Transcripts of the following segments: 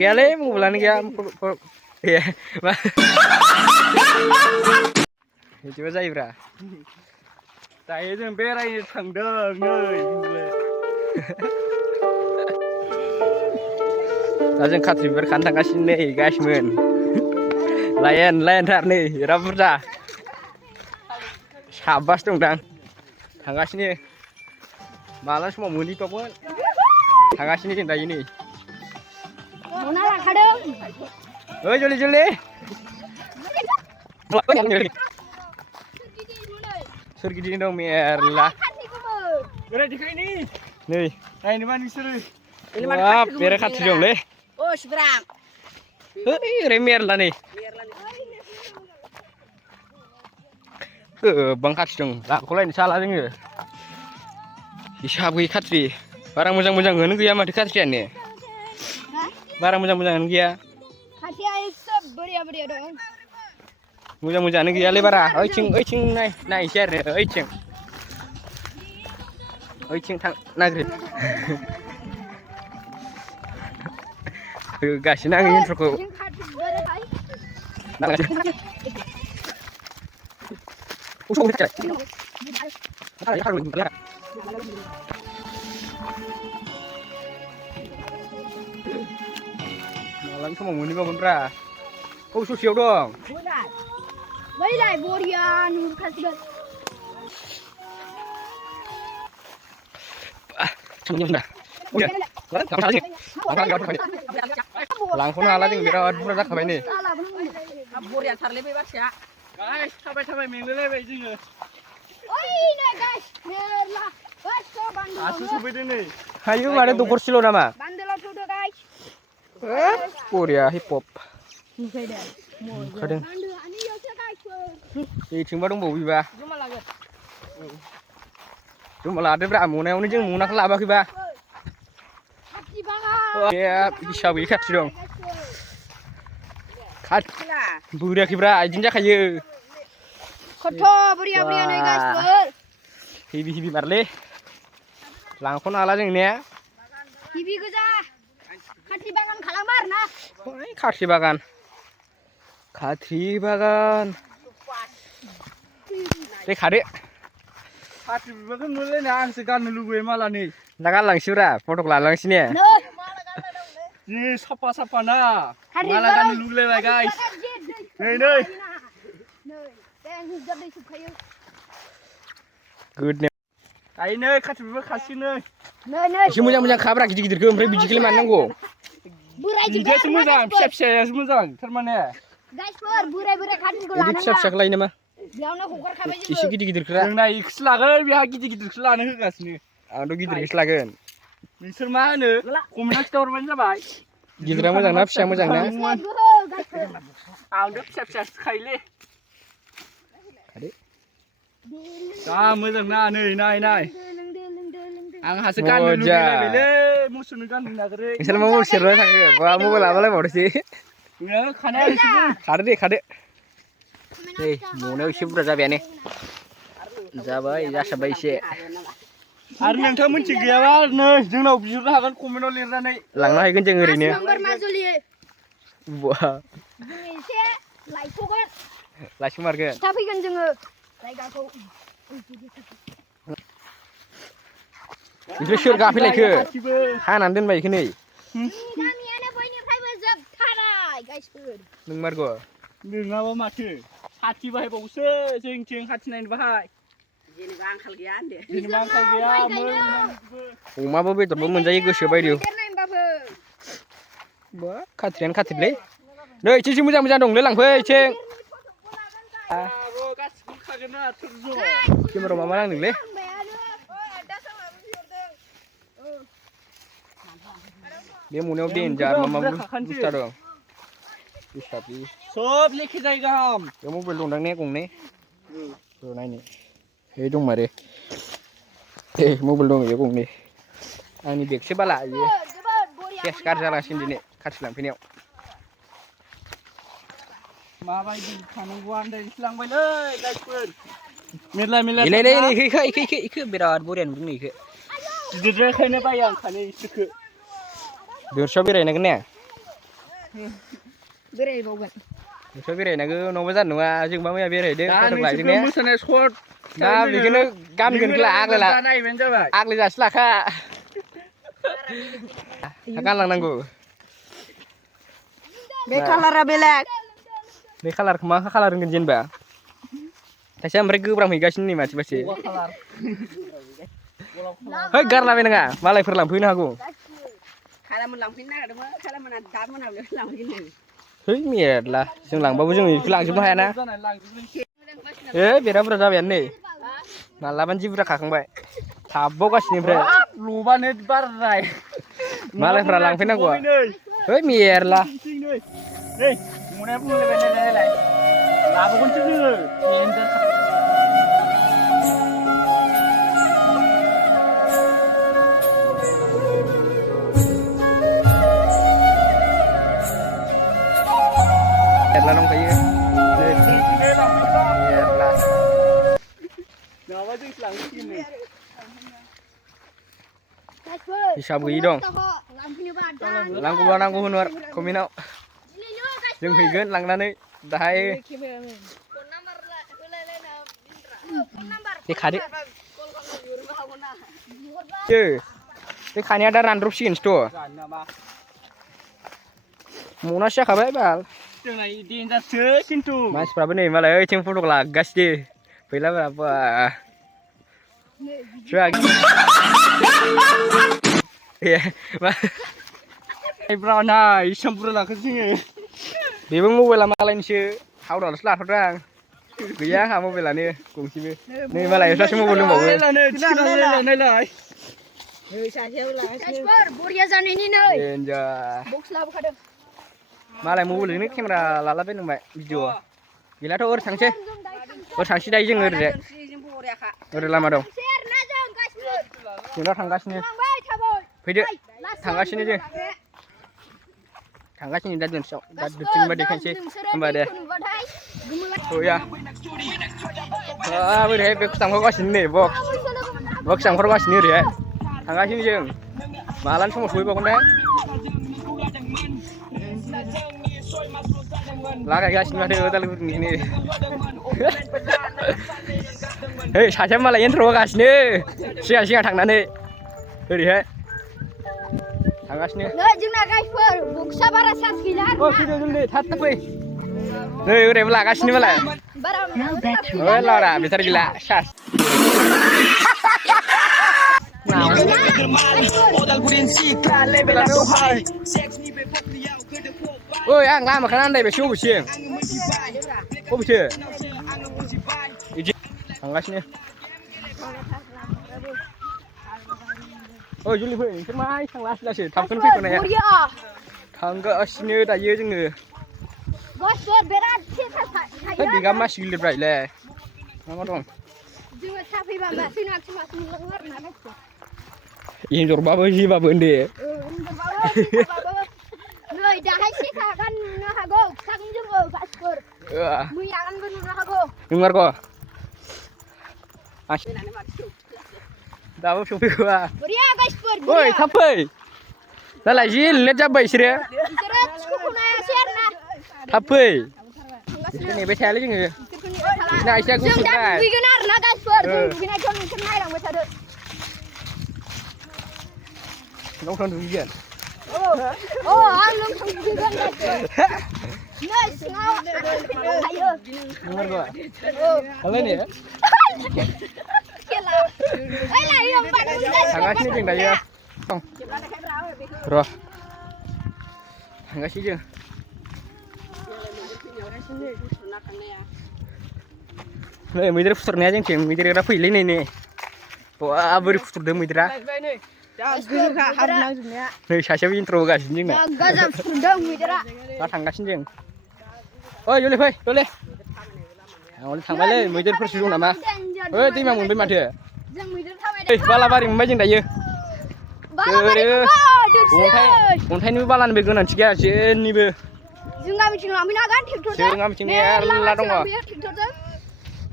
Gale mula nih ya, ya, coba saya bra. Saya itu berai tangdeng, Langsung katri berkantang kasih nih, guys men. Layan tar nih, rapor dah. Sabas dong dang. Tangga sini. Malas mau muni pokoknya. Tangga sini kita ini. Mana lah kadang? Oh juli. Surgi di dong merlah. Udah di sini. Nih. Nah ini mana seru. Wah, biar katri dong leh. Oh seberang. Remer lah nih. Bang katri dong. Lah, kalau ini salah dong. Bisa bagi katri. Barang mujang-mujang gini gaya mah di katrian nih. Barang mujang-mujang gaya. Hati air sab beria dong. Mujang-mujang gaya lebara. Oi cing naik share nih. Oi cing tang nagri. Gas nangin roko. Usung dikit. Malam semua muni bangun pra. Oh sosial dong. Lấy lại beria nur kasih. Langsung ala jeng biar produk apa ini? Beria sarle bebas ya. Guys, sampai mengelele begini. Oi nih guys, merlah. Guys so bandel. Asu seperti ini. Ayo ada tuh kursi lo nama. Bandel tuh guys. Korea hip hop. Kadang. Kadang. Bandel ani yo guys. Ini cuma dong bobi bah. Cuma lagi. Cuma lah ada berapa muna ini jeng muna kelapa kiba. Hati banget. Ya bisa bikat sih dong. Kat. Lah. Buria kibra jinja kayu. Koto beria nih guys ber. Hibi marle. Langsung ala jeng ini ya. Hibi guza. Hati bangan kalamar nah. Katri bagan. Kade. Hati bagan mulai nang segan nuluwe malah nih. Naga langsung ra, foto lalang sini ya. Ini sapa na. Hari Malah kan baru. nuluwe guys. Nih. Good nih. Ayo nih, kasih nih. Si mujang kabrak gidir ke ompre biji kele manango. Burai Ini semua siap semua termana. Guys burai hati gula Jadi siap lain mah. Biarnya hukar kabe Isi gidir kera. Yang naik selagan biar gidir selagan kasih nih. Ando gidir selagen. Misal mana? Komunitas store mana baik? Gidir mujang na, pisa mujang na. Ando siap sekali. Kade. Mujang na nih. Ang hasilkan dulu bele musuh kan nagre. Misal mau sirro sange, bawa mau lama mau sih. Ya khana itu. Kade. Muna usi berada biane. Jabai, sabai sih. Hari yang kamu cigawa nih, jangan objek akan komen oleh ranai. Langna hagen jeng ini. Nomor mazuli. Wah. Ini sih like kan. Langsung marga. Tapi kan jeng like aku. Itu syur kafe lagi. Hanan baik ini. Kami ada banyak fiber zab tarai guys food. Neng margo. Dengar apa mati? Hati bahaya bau ceng hati nain bahaya. Jadi bangkal gian deh. Ini bangkal dia Uma bobe to menjai go sebai dio. Nain babe. Ba katrian katile. Doi cici mujang dong lelang fei ceng. Gas kagena terjo. Kimero mama lang le. Dia mau nyobain jar mama busta dong. Bisa pi. Sob lekhi jai gam. Dia mau belum dang ne kong ne. Tuh nai ni. Hei dong mare. Mau belum ya kong ne. Ani bek sebala ye. Ya sekarang jalan sini ne. Kat selang pineu. Ma bai di kanungguan dari selang bai le guys pun. Mila. Ini ke berat burian begini ke. Jadi kayaknya bayang kane isuk. Dur sobi rai nak ne. बेरायबावगोन नोंसोर बेरायनांगौ नङाबा जानाय नङा जोंबा मैया बेरायदों फटक लाहैदों ने मोसानाय सर्ट दा बेखौनो गानगोनखौला नायबानो जाबाय आग्लाय जासि लाखा गानलांनांगौ बे कालारा बेलेग बे कालारखौ मा कालार होनगोन जेनेबा खायसे ओमफ्राय गोब्राब हैगासिनो नै मानसिफोरसो है गारलाबायनाङा मालायफोर लांफैनो हागौ खालामोन लांफैनो नागिरदोंमोन खालामोना दा मोनाबिलियाव लांफैनो है मेरला जों लांबाबो जों बेखौ लांजोबनो हायाना है बेरा बुरजा जाबायानो नै मालाबानो जि बुरजा खाखांबाय थाबबावगासिनो ओमफ्राय लबानो बाराय मालायफ्रा लांफैनांगौ है मेरला नै मनाया बुंलायबाय नायलाय लाबोगोनसो जोङो मेरला दंखायो मेरला नङाबा जोंसो लांसिगोन नै हिसाब गैयि दं नांगौबा नांगौ होनो आरो कमेन्टआव जों फैगोन लांनानै दाहाय बे खादो बे खानाया दा रानद्रबसिगोनसोथ' मनासो जाखाबाय बाल जोंना देन्जारसो खिन्थु मानसिफ्राबो नै मालाय ओइथिं फटक लागासिनो फैलाब्रा बा नाय इसां बुरजा लाखो जोङो बेबो मबाइला मालायनिसो हावदाल'सो लाथ'दों आं गैया आंहा मबाइलानो गंसेबो नै मालाय सासे मबाइल दंबावो नायलाय बरिया जानायनि नै बक्स लाबोखादों मालाय मबाइलजोंनो केमेरा लालाबायनांबाय भिडिअ गैलाथ' ओरै थांसै दायो जों ओरैजाय ओरै लामा दं जों दा थांगासिनो फैदो थांगासिनो जों थांगासिनो दा दोनसेयाव दा दोनसेनिबा देखायनोसै होनबा दे गैया ओरैहाय बेगखौ थांफागासिनो नै बक्स थांफागासिनो ओरैहाय थांगासिनो जों मालानि समाव सहैबावगोन दा लागायगासिनो माथो उदालगुरिनिखौनो है सासेया मालाय एन्ट्र होगासिनो सिगां थांनानै ओरैहाय थांगासिनो जोंना गाइसफोर बक्सआ बारा चार्ज गैला फैदो जल्दि थाब फै नै ओरैबो लागासिनो मालाय ओइ लारा बेटारि गैला चार्ज ओइ आं लामाखौ आन्दायबायसो बबेसिम बबेसो बिदि थांगासिनो ओइ जुलि फै नोंसोर मा एसां लासै लासै थाबखौनो फैख'नाया थांगासिनो दायो जोङो बिगा मासि गिलिरब्रा इलाय मा दं एन्जरबाबो जिबाबो होनदे नै दाहाय सेखा गाननो हागौ थागोन जोङो गासिफोर मैया गानबो नुनो हागौ नंमारगौ दाबो सफैखोआ ओइ थाब फै दालाय जि लेट जाबाय बिसोरो थाब फै बिसोर नेबाय थायालै जोङो ना एसे गुसुबाय दुगैगोन आरोना गासिफोर जों दुगैनायखौ नोंसोर नायलांबाय थादो नोंथां दुगैगोन आं नोंथां दुगैगोन नै सिङाव थायो नंमारगौ दालाय ने थांगासिनो जों दायो र' थांगासिनो जों नै मैदेर फुथारनाया जोंथिं मैदेरा फैलै नै बा बोरै फुथारदों मैदेरा नै सासेयाबो इन्ट्र होगासिनो जोंना दा थांगासिनो जों ओइ जलि फै जलि हले थांबायलै मैदेरफोरसो दं नामा ओइ दैमा मोनबाय माथो बालाबारि मोनबाय जों दायो अन्थाइनिबो बालानिबो गोनांथि गैया जेनिबो जों गामिथिं लांफैनो हागोन ट्रेक्टरजों जों गामिथिं मेरला दङ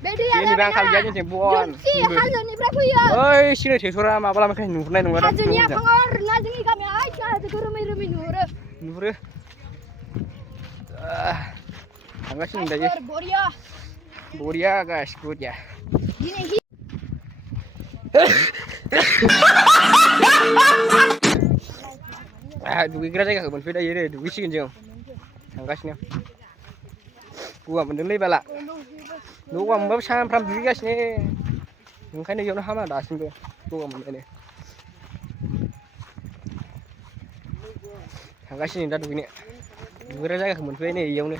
जेनिबो आंखाल गैया जोंथिं बन हाजोनिफ्राय फैयो ओइ सिगां ट्रेक्टरा माबा लांबाय नुहुरनाय नङा हाजोनि आफाङाव आरोना जोंनि गामिया हाजोखौ रोमै रोमै नुहुरो थांगासिनो दायो बरिया गाइस बरिया दुगैग्रा जायगाखौ मोनफैदायो रे दुगैसिगोन जों थांगासिनो गगा मोनदोंलै बाला गगा मोनबाबो सानफ्राम दुगैगासिनो ओंखायनो इयावनो हामा दासिमबो गगा मोननायानो थांगासिनो दा दुगैनो दुगैग्रा जायगाखौ मोनफैबाय नै इयावनो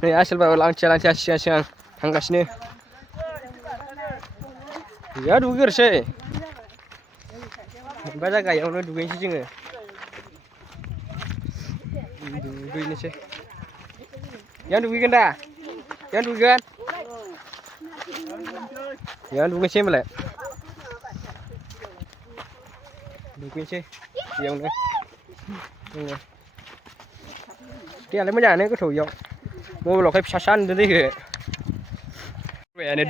नै आसोलबाबो लांथिया सिगां सिगां थांगासिनो गैया दुगैग्रोसै मोनबा जायगायावनो दुगैनोसै जोङो दुगैनोसै यावनो दुगैगोन दा यावनो दुगैगोन यावनो दुगैनोसै होनबालाय दुगैनोसै बेयावनो जोङो दैयालाय मोजाङानो गोथौ इयाव मबाइलावखाय फिसासा नुदों दैखौ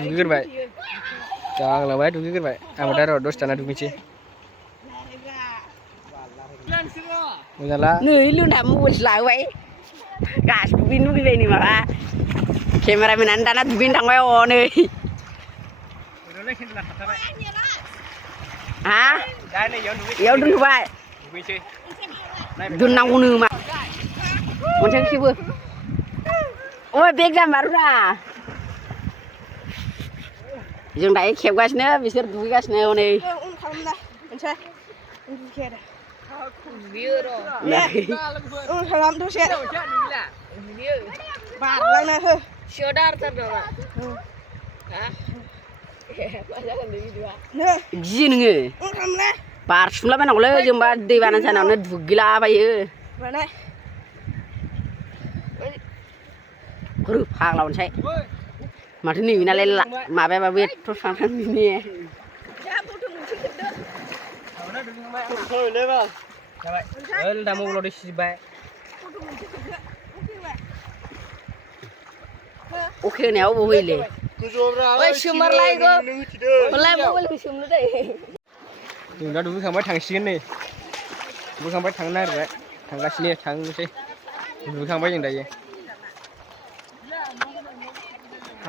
दुगैग्रोबाय जांलांबाय दुगैग्रोबाय आंबो दा र' दसे थाना दुगैनोसै मोजांला नै लोंना मबाइल लाबाय गासिबो दुगैनो लुगैबाय नै माबा केमेरामेनानो दाना दुगैनो थांबाय नै हा इयाव दोनथ'बाय दोननांगौनो मा मोनसे खेबो ओइ बेग जामारुना जों दायो खेबगासिनो बिसोर दुगैगासिनो हनै गियो नोङो बारसुमलाबायनांगौलै जोंबा दैबाना जानायावनो दुगैलाबायो फाग्ला मोनसाय माथो नैबेनालाय माबायाबाबो एथ' सानथां ने दा मबाइलाव दै सिजोब्बाय अके होनायाव बबाव होयोलै सोमारलायगौ मबाइलखौ सोमनो दै जों दा दुगैखांबाय थांसिगोन नै दुगैखांबाय थांनो नागिरबाय थांगासिनो थांनोसै दुगैखांबाय जों दायो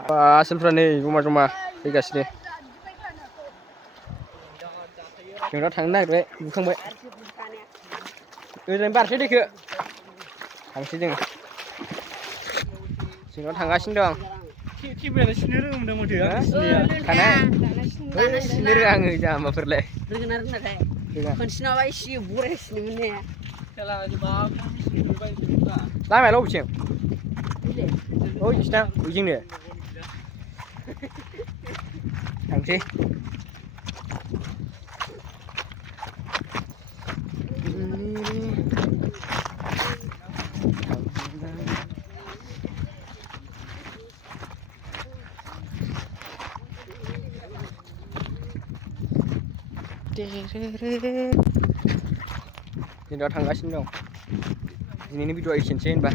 आसोलफ्रा नै जमा जमा फैगासिनो जों दा थांनो नागिरबाय दुगैखांबाय ओजों बारसै दैखौ थांसै जों दा थांगासिनो दं केमेरायानो सिनो रोंदों माथो सिनो रोङा आङो जाम्बाफोरलाय रोंगोना रोङाथाय खनसे नङाबा एसे बरायसिनोमोन ने लामायालाय बबेथिं ओइ बिसिना बैजोंनो थांसै जों दा थांगासिनो दं दिनैनि भिडिअ'आ एसेनोसै होनबा